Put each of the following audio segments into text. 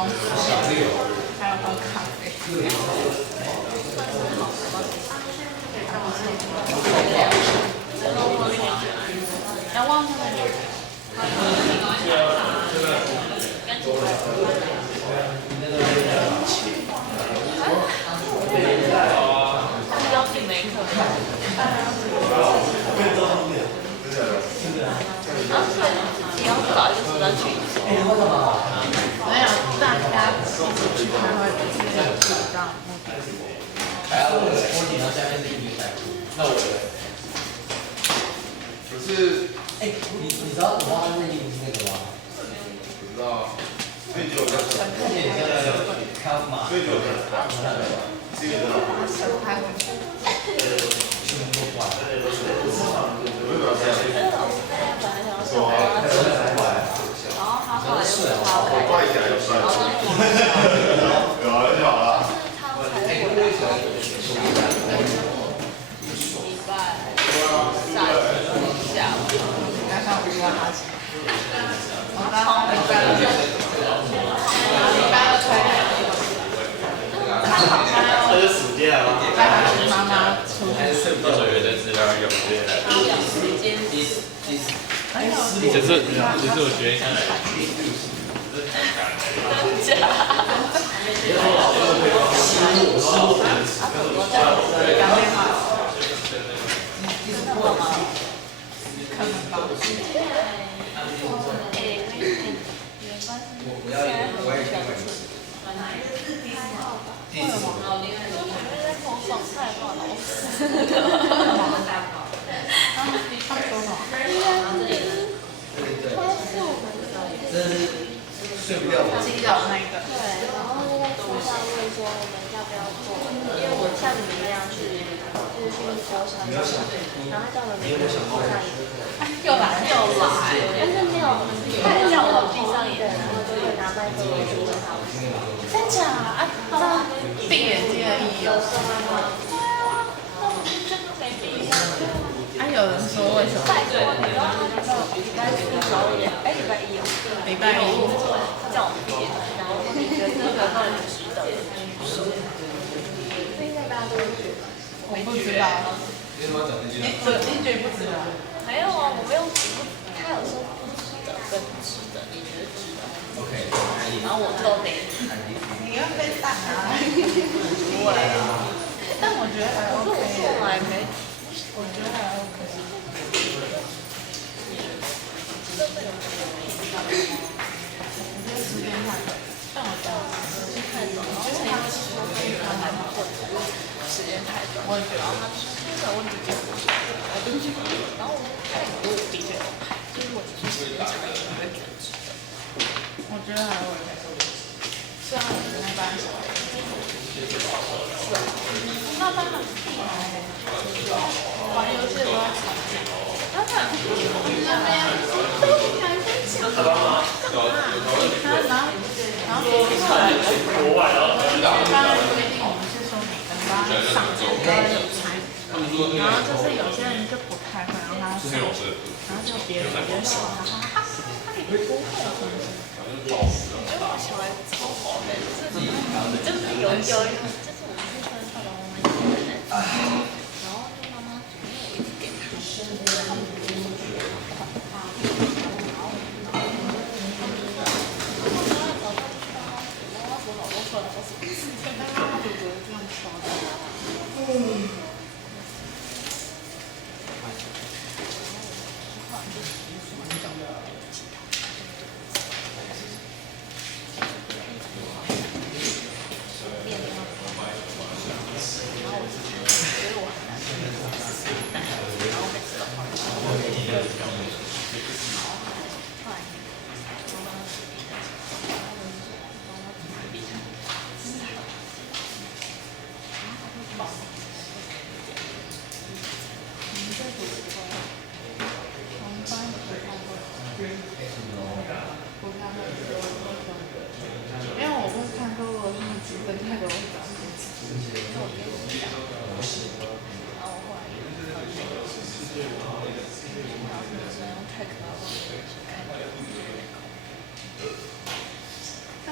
供还有喝咖啡。要忘记邀请没课。你要找一个时段去。没有，大家一起去开会不是有主张目的。那我不是，你知道他内衣不是那个吗？不知道。最久的，看见现在看嘛，最久的，这个快一点就摔了，有啊就好了。这是暑假吗？妈妈出去。到时候有的资料有些。只是我觉得像。睡不掉。鸡脚那个。对，然后就在车上问说我们要不要做，因为我像你们那样去就是去球场，然后他叫我们每个人闭上眼睛，又来，但是没有，他叫我闭上眼睛，然后就会拿麦克风去问他们。真假啊？那闭眼睛的意义有什么？有人说为什么？拜托，你知道他礼拜四表演，礼拜一哦，礼拜一，他叫我们闭眼睛，然后说你觉得这个到底值得吗？这应该大家都会觉得。我不知道。你觉得不值得？没有啊，我没有值，他有说不值得跟值得，你觉得值得？OK， 然后我都得。你要被打啊！不会啊。但我觉得还 OK。可是我后来没。我觉得还 OK。我觉得时间太短，但我觉得时间太短，然后他说他还不会，时间太短。我也觉得。然后他说这个问题就不是我对不起，然后我看我的确有拍，就是我只是时间长一点，我会觉得值得。我觉得还 OK。虽然我那班小。那班很屁孩，玩游戏都要吵架。然后他那边都不敢分享。然后后来当然规定我们是说每个班上都要有参与，然后就是有些人就不太会，然后他上，然后就别人就笑他说他也不会什么什么。我觉得我小孩超好的，就是有就是我们是穿上的妈妈一个人，然后就妈妈没有一直给他吃，他们就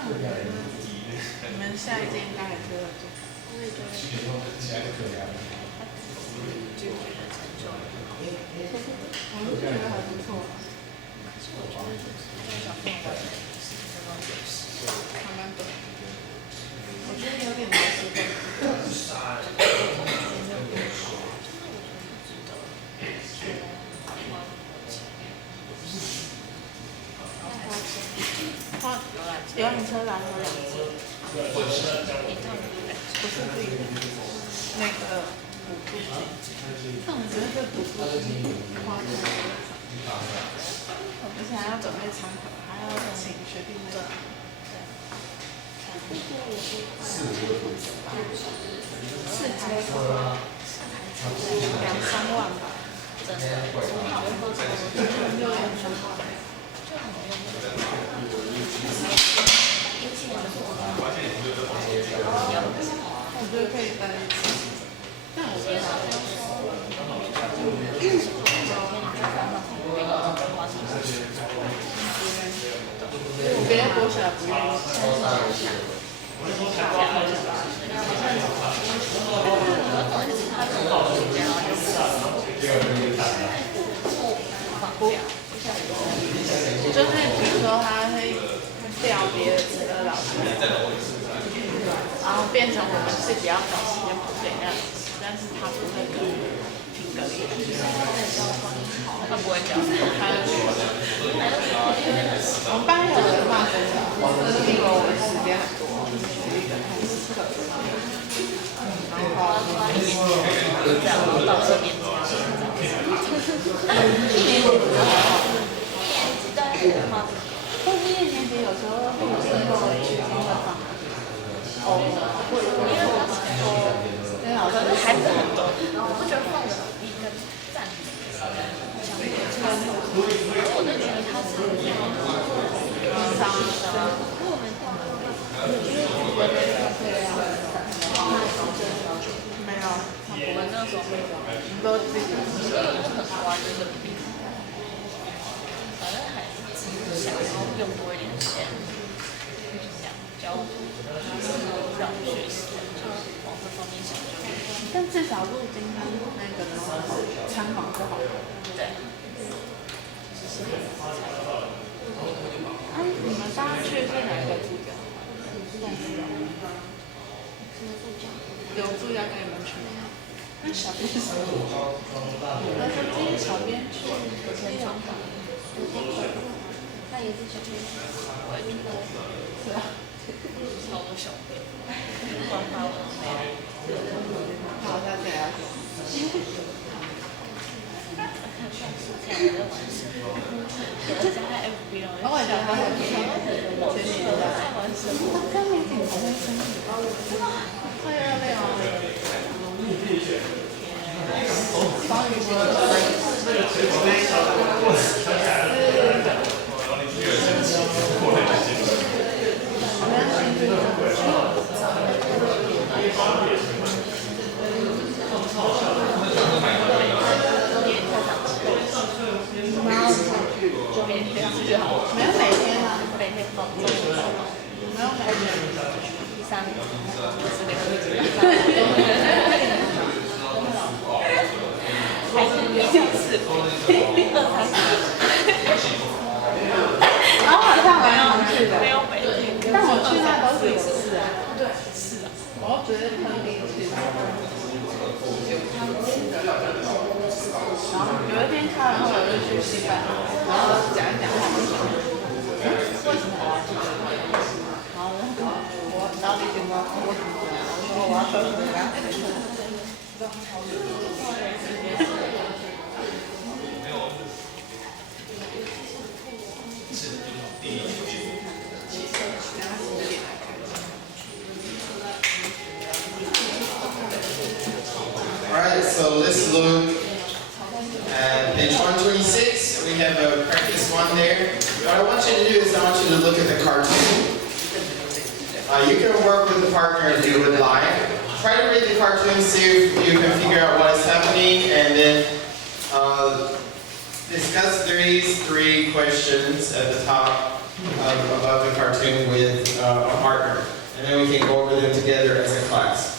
你们下一届应该还是会做。我也觉得拒绝的成就。我就觉得还不错。可是我觉得就是小朋友的这种游戏，还蛮短。我觉得有点没时间。游览车来回2次，不是自己那个补助金，但我觉得这补助金花太多了，而且还要准备餐盒，还要请学弟妹。4台车2-3万吧，真的，我觉得可以在一起，但我觉得我别的国小不愿意。就是比如说他会调别的老师，然后变成我们自己要找时间补给那老师，但是他不会跟评格一样，他不会教，他就学。我们班有人骂真的，就是因为我们时间很多，体育的还是课。然后这样到2年级，1年级比较好，但是1年级有时候会有时候去会放。因为他说，因为老师孩子很多，我不觉得放的比跟站相比差不多。我就觉得他是平常的，因为我们放课没有，我们那时候没有，都自己。所以我就很乖，就是反正还是想要用多一点时间，这样教让学习，就往这方面想就。但至少入金他那个的参考是好的。对。你们大家去是哪个助教？有助教跟你们去吗？那小编是什么？那说今天小编去前场吧。那也是小编，我也觉得是啊。超多小编，光发我没有。好，再见啊。看我在玩什么？我加 FB 了。我也觉得他很前面在玩什么？跟美景不会生气。快要累了。双语节。没有每天啊，每天放纵。没有每天。3年级、4年级。还是1、4、2、3。然后好像蛮有趣的。没有每天。但我去那都是有事啊。对，是啊。我觉得很有趣。然后有一天开完会，我就去西班牙，然后讲一讲他们为什么我要去这里。然后我到底怎么我怎么讲？我说我要喝什么呀？Alright, so let's look at page 126. We have a practice one there. What I want you to do is I want you to look at the cartoon. You can work with a partner if you would like. Try to read the cartoon, see if you can figure out what is happening, and then discuss these 3 questions at the top above the cartoon with a partner. And then we can go over them together as a class.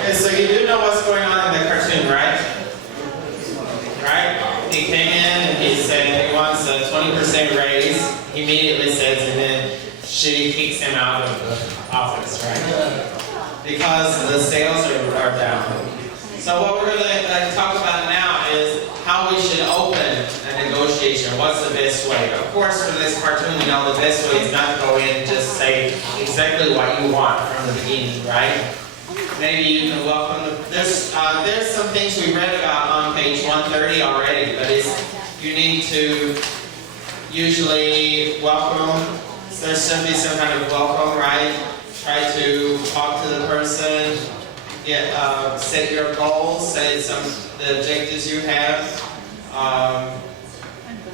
Okay, so you do know what's going on in the cartoon, right? Right? He came in and he said he wants a 20% raise. He immediately says, and then she kicks him out of the office, right? Because the sales are down. So what we're going to talk about now is how we should open a negotiation. What's the best way? Of course, for this cartoon, we know the best way is not to go in and just say exactly what you want from the beginning, right? Maybe you can welcome. There's some things we read about on page 130 already, but you need to usually welcome. There's simply some kind of welcome, right? Try to talk to the person. Set your goals. Say the objectives you have.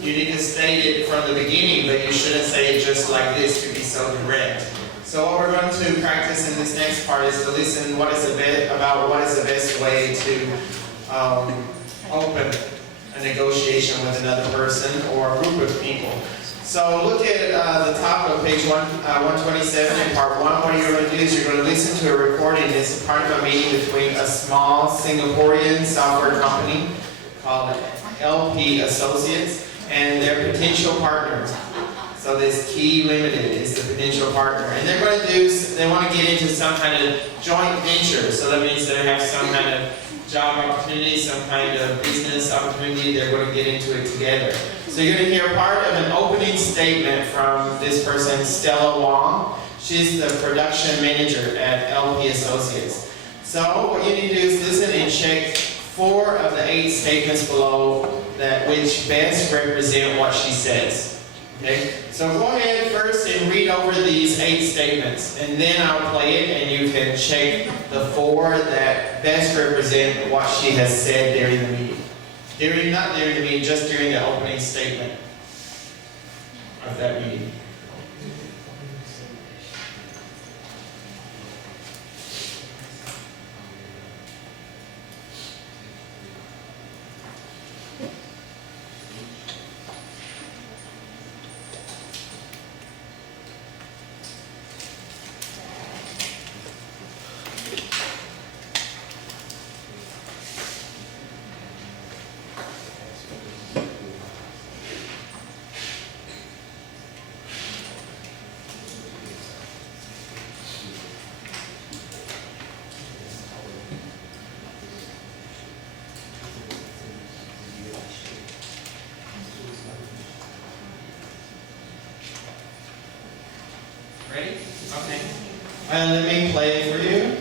You need to state it from the beginning, but you shouldn't say it just like this to be so direct. So what we're going to practice in this next part is to listen about what is the best way to open a negotiation with another person or a group of people. So look at the top of page 127 in part 1. What you're going to do is you're going to listen to a recording. It's a part of a meeting between a small Singaporean software company called LP Associates and their potential partners. So this Key Limited is the potential partner. And they want to get into some kind of joint venture. So that means they have some kind of job opportunity, some kind of business opportunity. They're going to get into it together. So you're going to hear part of an opening statement from this person, Stella Wong. She's the production manager at LP Associates. So what you need to do is listen and check 4 of the 8 statements below which best represent what she says. Okay, so go ahead first and read over these 8 statements, and then I'll play it, and you can check the 4 that best represent what she has said during the meeting. Not during the meeting, just during the opening statement of that meeting. Ready? Okay. And let me play it for you.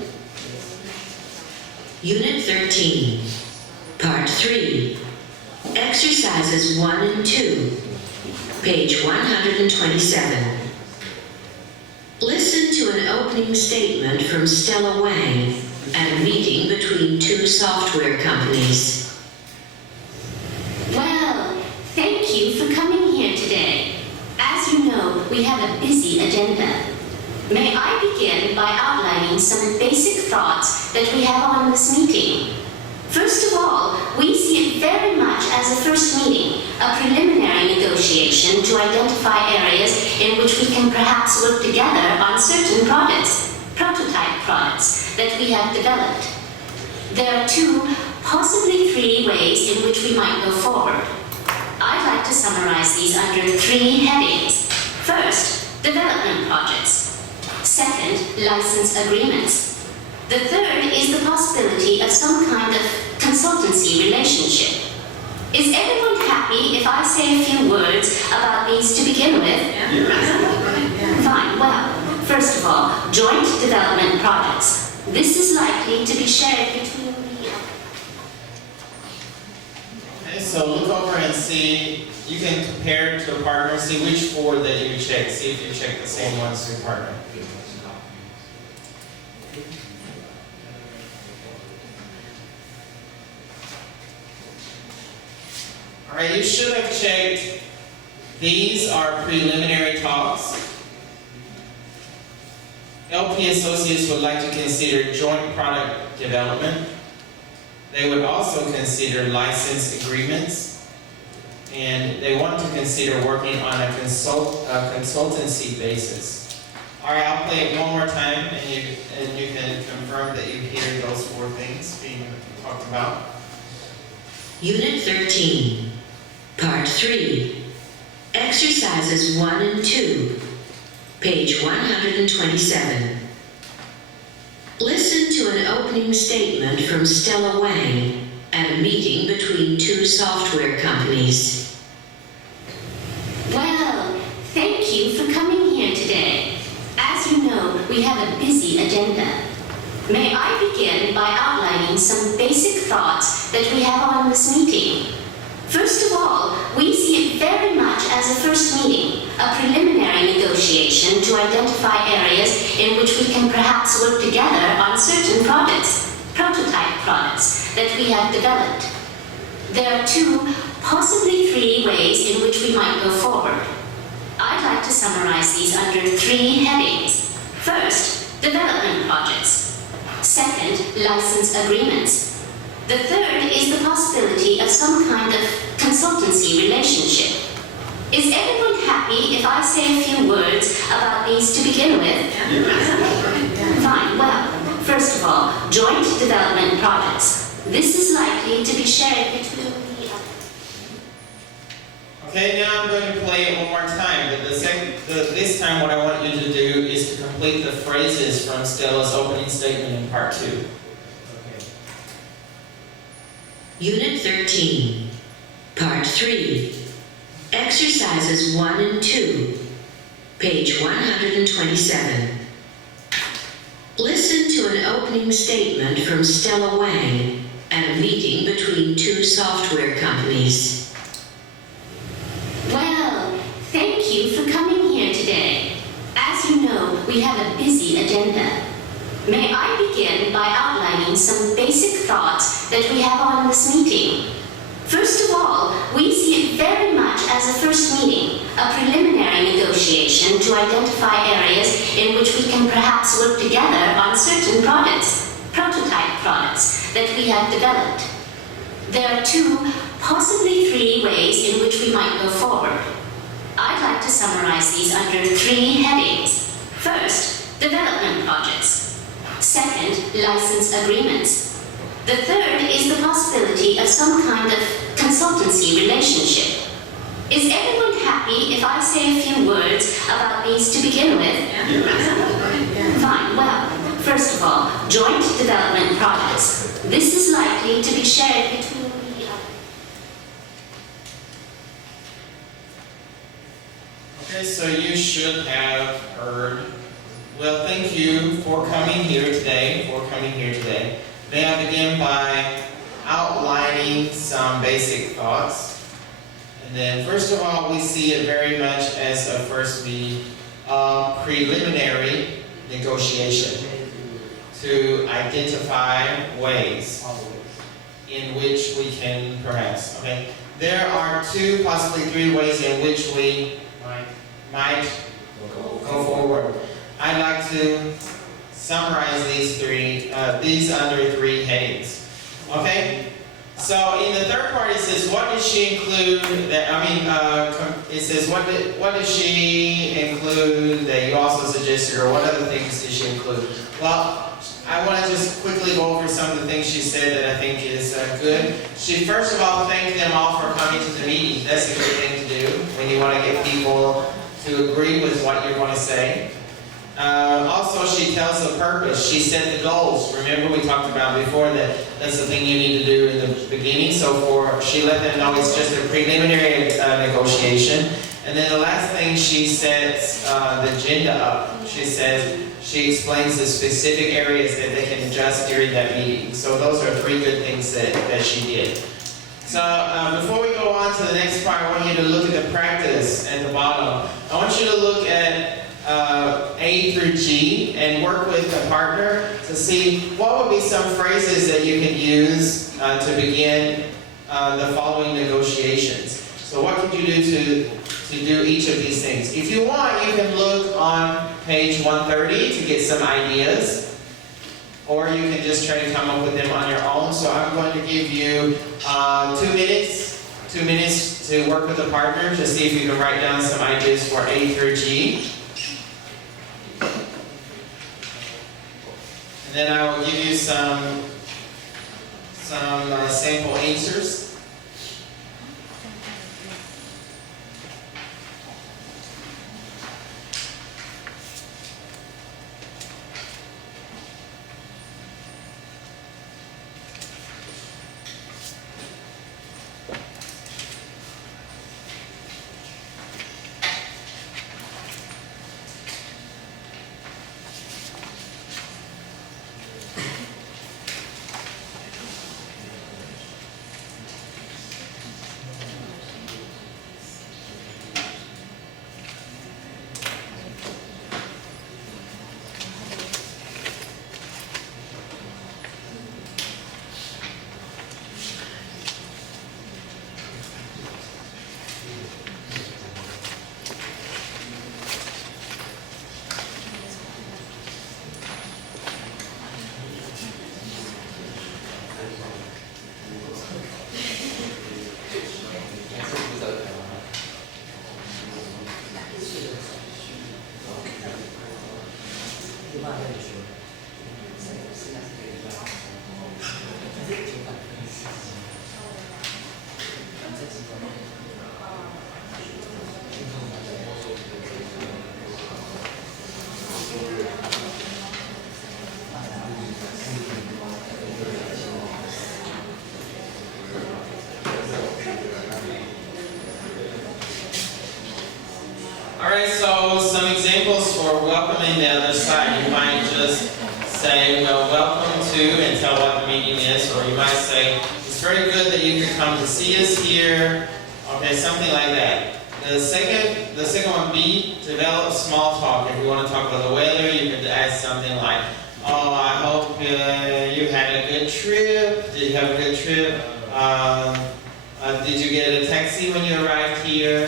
Unit 13, Part 3, Exercises 1 and 2, page 127. Listen to an opening statement from Stella Wang at a meeting between two software companies. Well, thank you for coming here today. As you know, we have a busy agenda. May I begin by outlining some basic thoughts that we have on this meeting? First of all, we see it very much as a first meeting, a preliminary negotiation to identify areas in which we can perhaps work together on certain products, prototype products, that we have developed. There are 2, possibly 3 ways in which we might go forward. I'd like to summarize these under 3 headings. First, development projects. Second, license agreements. The third is the possibility of some kind of consultancy relationship. Is everyone happy if I say a few words about these to begin with? Fine, well, first of all, joint development projects. This is likely to be shared between the... Okay, so look over and see, you can compare to a partner, see which 4 that you check, see if you check the same ones to your partner. Alright, you should have checked, these are preliminary talks. LP Associates would like to consider joint product development. They would also consider license agreements. And they want to consider working on a consultancy basis. Alright, I'll play it one more time and you can confirm that you hear those 4 things being talked about. Unit 13, Part 3, Exercises 1 and 2, page 127. Listen to an opening statement from Stella Wang at a meeting between 2 software companies. Well, thank you for coming here today. As you know, we have a busy agenda. May I begin by outlining some basic thoughts that we have on this meeting? First of all, we see it very much as a first meeting, a preliminary negotiation to identify areas in which we can perhaps work together on certain products, prototype products, that we have developed. There are 2, possibly 3 ways in which we might go forward. I'd like to summarize these under 3 headings. First, development projects. Second, license agreements. The third is the possibility of some kind of consultancy relationship. Is everyone happy if I say a few words about these to begin with? Fine, well, first of all, joint development projects. This is likely to be shared between the... Okay, now I'm going to play it one more time, but this time what I want you to do is to complete the phrases from Stella's opening statement in Part 2. Okay. Unit 13, Part 3, Exercises 1 and 2, page 127. Listen to an opening statement from Stella Wang at a meeting between 2 software companies. Well, thank you for coming here today. As you know, we have a busy agenda. May I begin by outlining some basic thoughts that we have on this meeting? First of all, we see it very much as a first meeting, a preliminary negotiation to identify areas in which we can perhaps work together on certain products, prototype products, that we have developed. There are 2, possibly 3 ways in which we might go forward. I'd like to summarize these under 3 headings. First, development projects. Second, license agreements. The third is the possibility of some kind of consultancy relationship. Is everyone happy if I say a few words about these to begin with? Fine, well, first of all, joint development projects. This is likely to be shared between the... Okay, so you should have heard for coming here today. May I begin by outlining some basic thoughts. And then first of all, we see it very much as a preliminary negotiation to identify ways in which we can perhaps, okay? There are 2, possibly 3 ways in which we might go forward. I'd like to summarize these under 3 headings. Okay? So in the third part it says, what did she include it says, what did she include that you also suggested, or what other things did she include? Well, I want to just quickly go over some of the things she said that I think is good. She first of all thanked them all for coming to the meeting. That's a good thing to do when you want to get people to agree with what you're going to say. Also, she tells the purpose. She set the goals. Remember, we talked about before that that's the thing you need to do in the beginning. So she let them know it's just a preliminary negotiation. And then the last thing, she sets the agenda up. She explains the specific areas that they can adjust during that meeting. So those are 3 good things that she did. So before we go on to the next part, I want you to look at the practice at the bottom. I want you to look at A through G and work with a partner to see what would be some phrases that you can use to begin the following negotiations. So what could you do to do each of these things? If you want, you can look on page 130 to get some ideas, or you can just try to come up with them on your own. So I'm going to give you 2 minutes to work with a partner to see if you can write down some ideas for A through G. And then I will give you some sample answers. Alright, so some examples for welcoming the other side. You might just say, well, welcome to, and tell what the meeting is, or you might say, it's very good that you could come to see us here. Okay, something like that. The second one, B, develop small talk. If you want to talk about the weather, you could ask something like, oh, I hope you had a good trip. Did you have a good trip? Did you get a taxi when you arrived here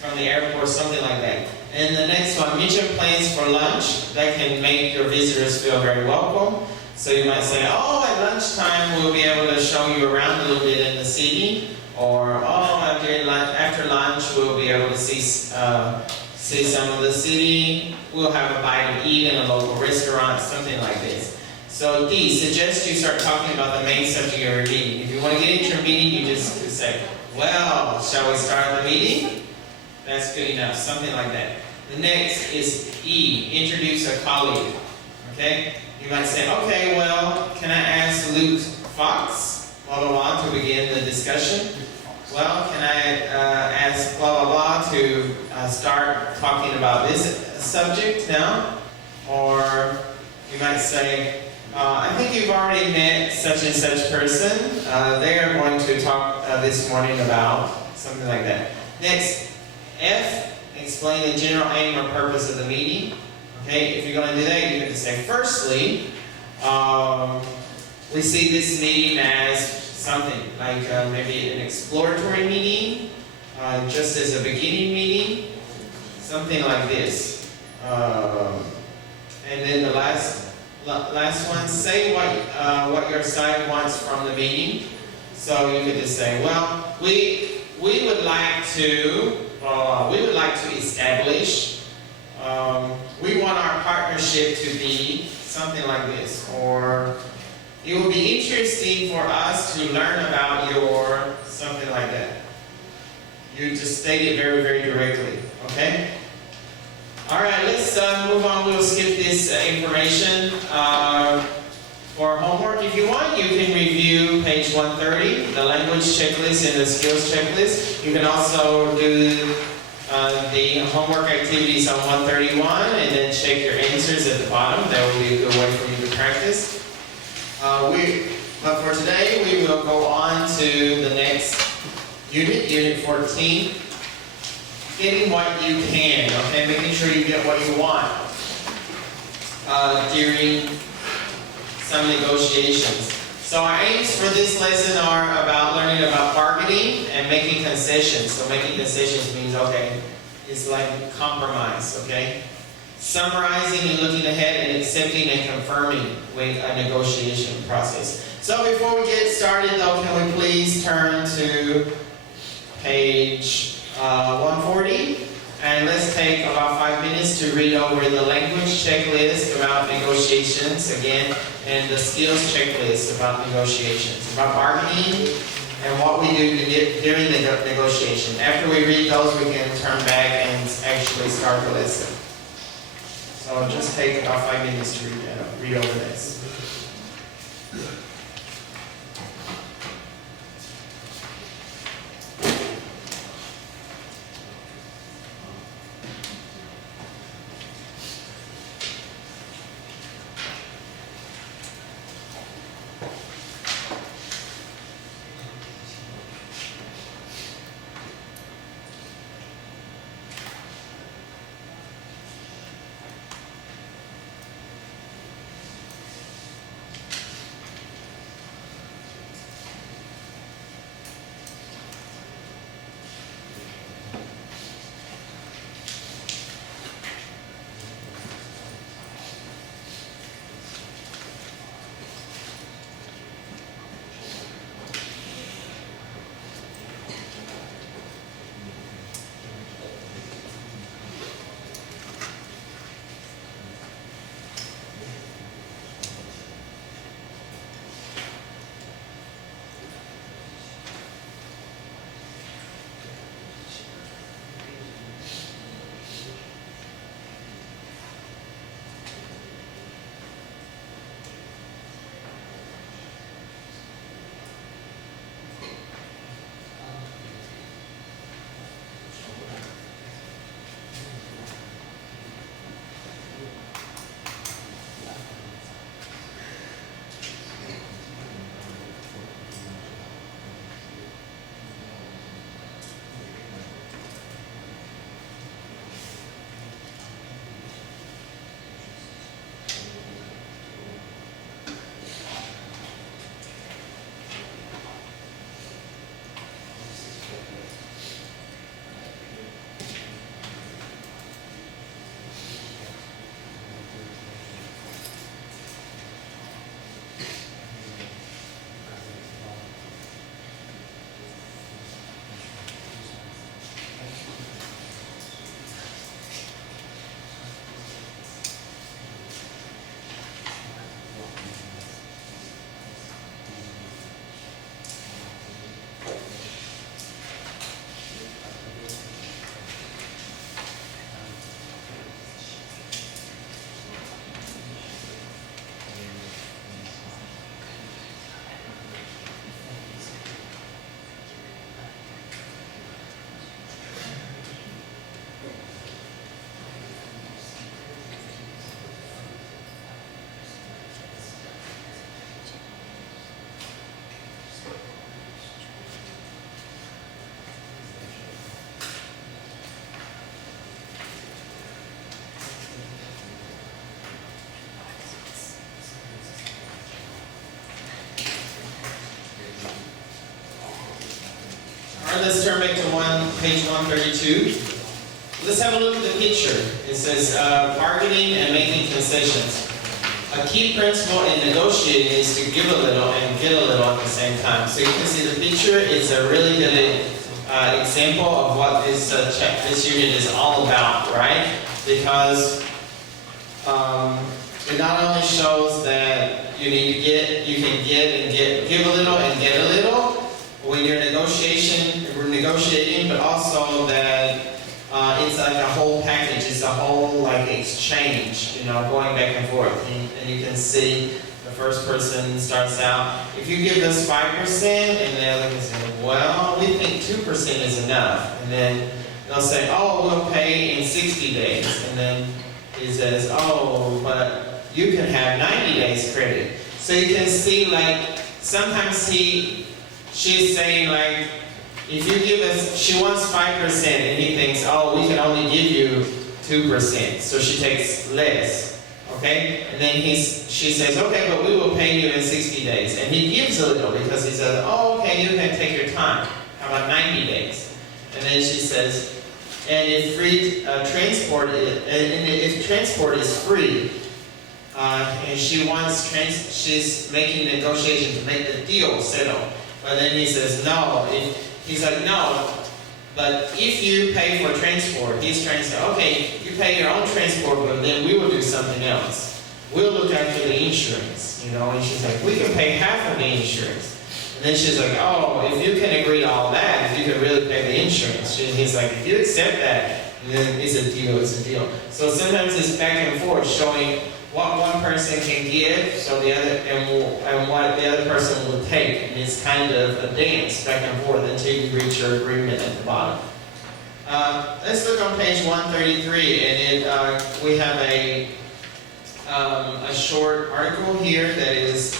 from the airport? Something like that. And the next one, mention plans for lunch. That can make your visitors feel very welcome. So you might say, oh, at lunchtime we'll be able to show you around a little bit in the city. Or, oh, after lunch we'll be able to see some of the city. We'll have a bite to eat in a local restaurant, something like this. So D, suggest you start talking about the main subject of your meeting. If you want to get into your meeting, you just say, well, shall we start the meeting? That's good enough, something like that. The next is E, introduce a colleague. Okay? You might say, okay, well, can I ask Luke Fox, blah, blah, blah, to begin the discussion? Well, can I ask blah, blah, blah to start talking about this subject now? Or You might say, I think you've already met such and such person. They are going to talk this morning about something like that. Next, F, explain the general aim or purpose of the meeting. Okay, if you're going to do that, you have to say, firstly, we see this meeting as something like maybe an exploratory meeting, just as a beginning meeting, something like this. And then the last one, say what your side wants from the meeting. So you could just say, well, we would like to establish. We want our partnership to be something like this, or it would be interesting for us to learn about your something like that. You just state it very, very directly. Okay. All right, let's move on. We'll skip this information. For homework, if you want, you can review page 130, the language checklist and the skills checklist. You can also do the homework activities on 131 and then check your answers at the bottom. That will be a good way for you to practice. But for today, we will go on to the next unit, Unit 14. Getting what you can, okay? Making sure you get what you want during some negotiations. So our aims for this lesson are about learning about bargaining and making concessions. So making concessions means, okay, it's like compromise, okay? Summarizing and looking ahead and accepting and confirming with a negotiation process. So before we get started though, can we please turn to page 140, and let's take about 5 minutes to read over the language checklist about negotiations again, and the skills checklist about negotiations, about bargaining, and what we do during the negotiation. After we read those, we can turn back and actually start the lesson. So just take about 5 minutes to read over this. let's turn back to page 132. Let's have a look at the picture. It says bargaining and making concessions. A key principle in negotiating is to give a little and get a little at the same time. So you can see the picture is a really good example of what this unit is all about, right? Because it not only shows that you can give a little and get a little when you're negotiating, but also that it's like a whole package. It's a whole like exchange, going back and forth. And you can see the first person starts out, if you give us 5%, and the other can say, well, we think 2% is enough. And then they'll say, oh, we'll pay in 60 days. And then he says, oh, but you can have 90 days credit. So you can see like, sometimes she's saying like, if you give us, she wants 5% and he thinks, oh, we can only give you 2%. So she takes less, okay? And then she says, okay, but we will pay you in 60 days. And he gives a little because he says, oh, okay, you can take your time. How about 90 days? And then she says, and if if transport is free, and she's making negotiations to make the deal settle. But then he says, no. He's like, no, but if you pay for transport, he's trying to say, okay, you pay your own transport, but then we will do something else. We'll look after the insurance, And she's like, we can pay half of the insurance. And then she's like, oh, if you can agree to all that, if you can really pay the insurance. He's like, if you accept that, then it's a deal, it's a deal. So sometimes it's back and forth, showing what one person can give, so the other, and what the other person will take, and it's kind of a dance back and forth until you reach your agreement at the bottom. Let's look on page 133, and we have a short article here that is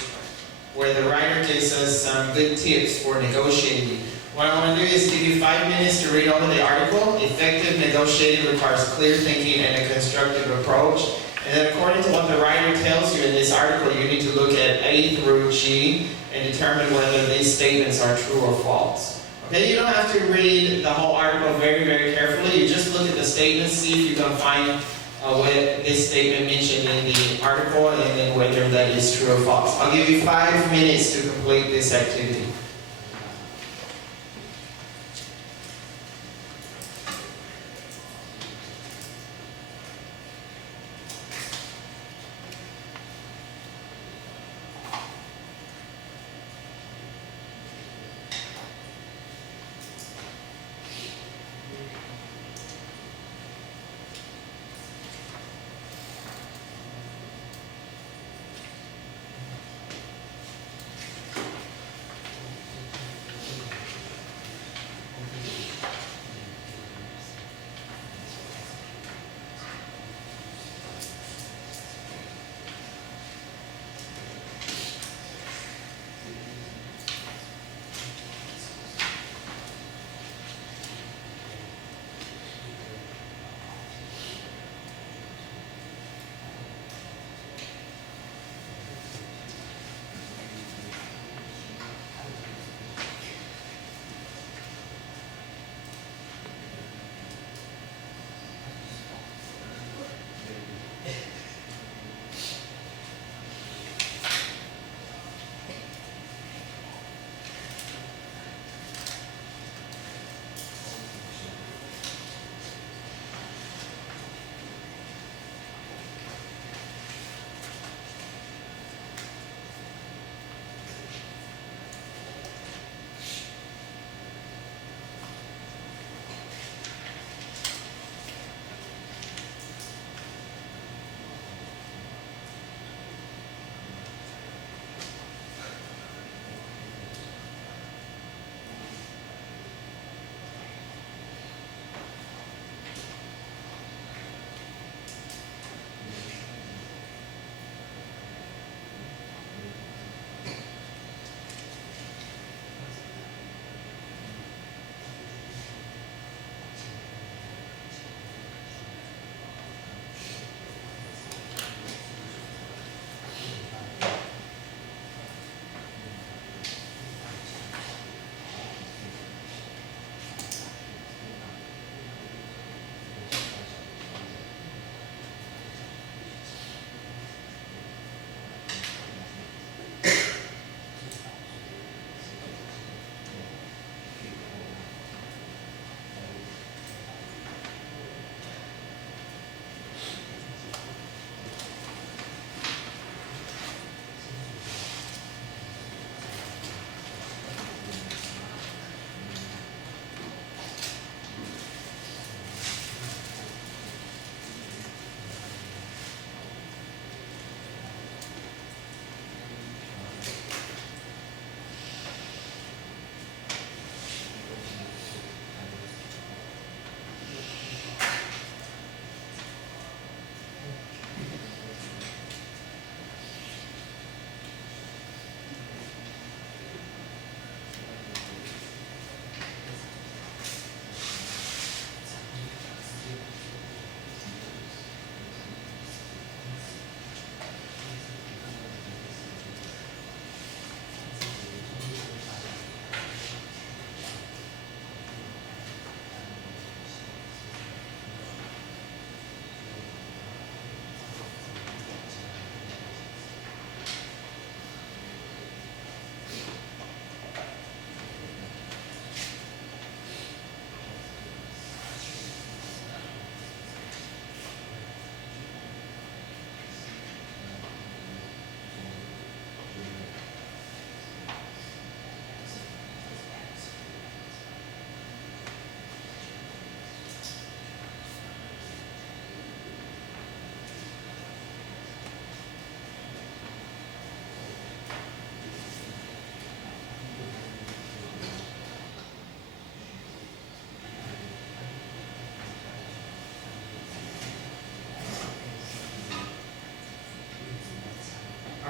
where the writer gives us some good tips for negotiating. What I want to do is give you 5 minutes to read over the article. Effective negotiating requires clear thinking and a constructive approach. And then according to what the writer tells you in this article, you need to look at A through G and determine whether these statements are true or false. Okay, you don't have to read the whole article very, very carefully. You just look at the statements, see if you can find what this statement mentioned in the article, and then whether that is true or false. I'll give you 5 minutes to complete this activity.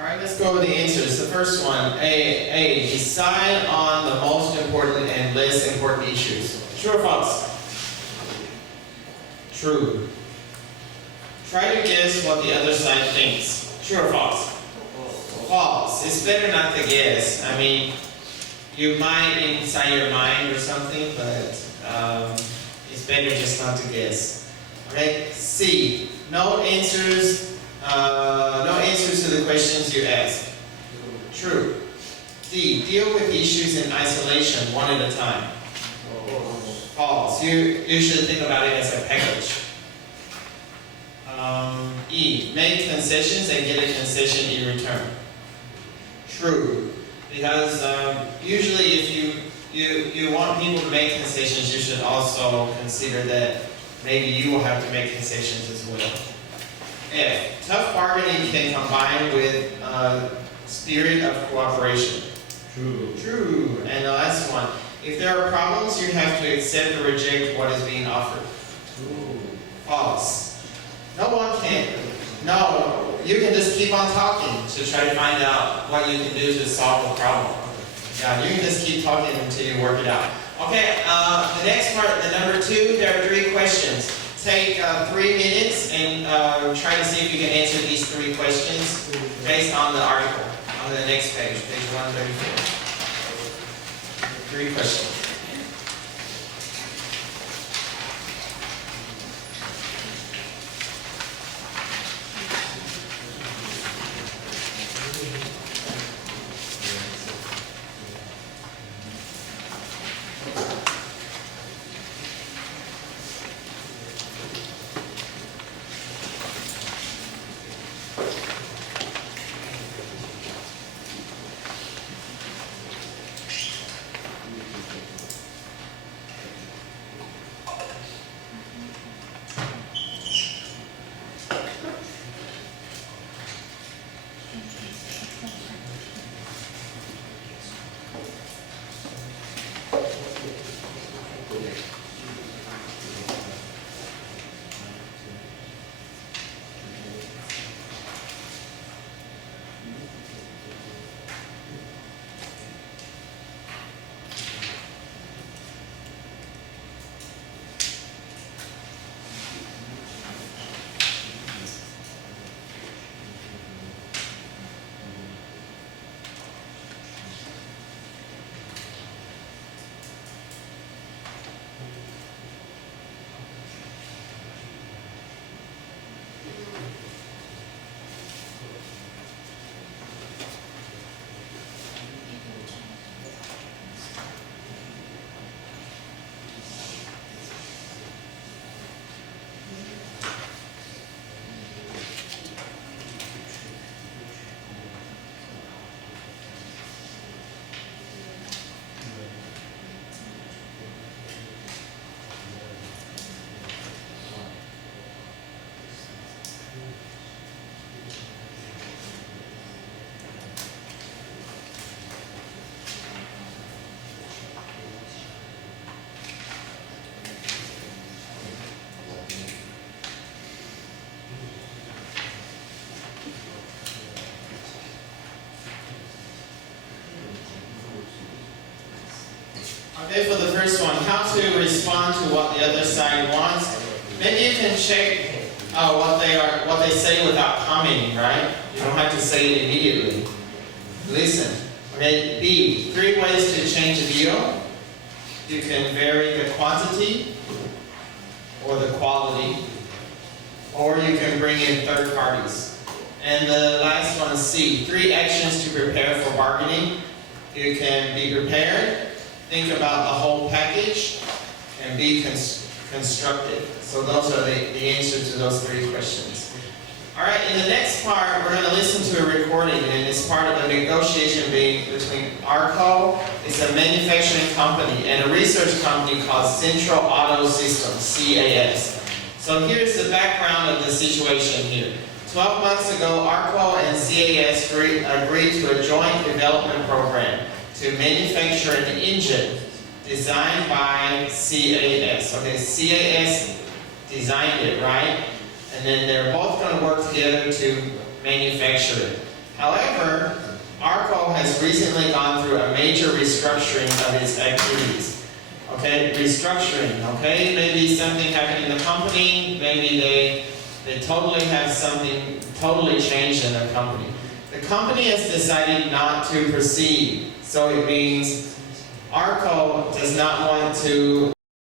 All right, let's go over the answers. The first one, A, decide on the most important and less important issues. True or false? True. Try to guess what the other side thinks. True or false? False. It's better not to guess. I mean, you might inside your mind or something, but it's better just not to guess. Okay. C. No answers to the questions you ask. True. D. Deal with issues in isolation, one at a time. False. You should think about it as a package. E. Make concessions and get a concession in return. True. Because usually if you want people to make concessions, you should also consider that maybe you will have to make concessions as well. F. Tough bargaining can combine with spirit of cooperation. True. True. And the last one. If there are problems, you have to accept or reject what is being offered. True. False. No one can. No, you can just keep on talking to try to find out what you can do to solve the problem. Yeah, you can just keep talking until you work it out. Okay, the next part, the number 2, there are 3 questions. Take 3 minutes and try to see if you can answer these 3 questions based on the article on the next page, page 134. 3 questions. Okay, for the first one, how to respond to what the other side wants. Maybe you can check what they say without commenting, right? You don't have to say it immediately. Listen. Okay, B, 3 ways to change a deal. You can vary the quantity or the quality, or you can bring in third parties. And the last one, C, 3 actions to prepare for bargaining. You can be prepared, think about the whole package, and be constructive. So those are the answers to those 3 questions. All right, in the next part, we're going to listen to a recording, and it's part of a negotiation between ARCO, it's a manufacturing company, and a research company called Central Auto Systems, CAS. So here's the background of the situation here. 12 months ago, ARCO and CAS agreed to a joint development program to manufacture an engine designed by CAS. Okay, CAS designed it, right? And then they're both going to work together to manufacture it. However, Arco has recently gone through a major restructuring of its activities. Okay, restructuring, okay? Maybe something happened in the company, maybe they totally have something totally changed in the company. The company has decided not to proceed, so it means Arco does not want to